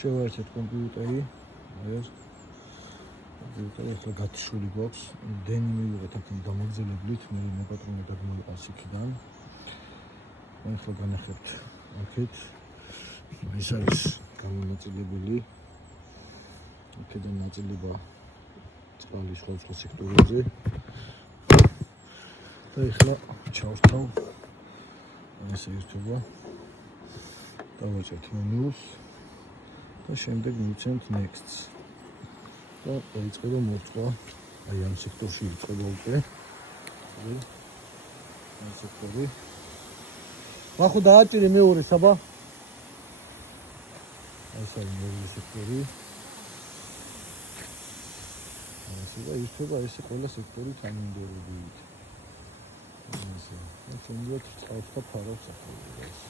შევაერთეთ კომპიუტერი. ეს კომპიუტერი ახლა გათიშული გვაქვს. დენი მივიღეთ აქ დამაგზელებლით, მე მოპატრონებად მოიყავს იქიდან. ახლა განახებთ აქეთ. ეს არის გამონაწილებელი. აქედან ნაწილება წყალი სხვადასხვა სექტორებზე. და ახლა ჩავსთავ ეს ერთობა. დავაჭერთ menus და შემდეგ მივცემთ next. და დაიწყება მორწვა. აი ამ სექტორში იწყება უკვე. ამ სექტორი. ახლა დააჭირე მეორე საბა. ეს არის მეორე სექტორი. ასე და ირთვება ესე ყველა სექტორი თანმიმდევრობით. ასე. და თუნდაც წყალს და ფარავს ახლა ეს.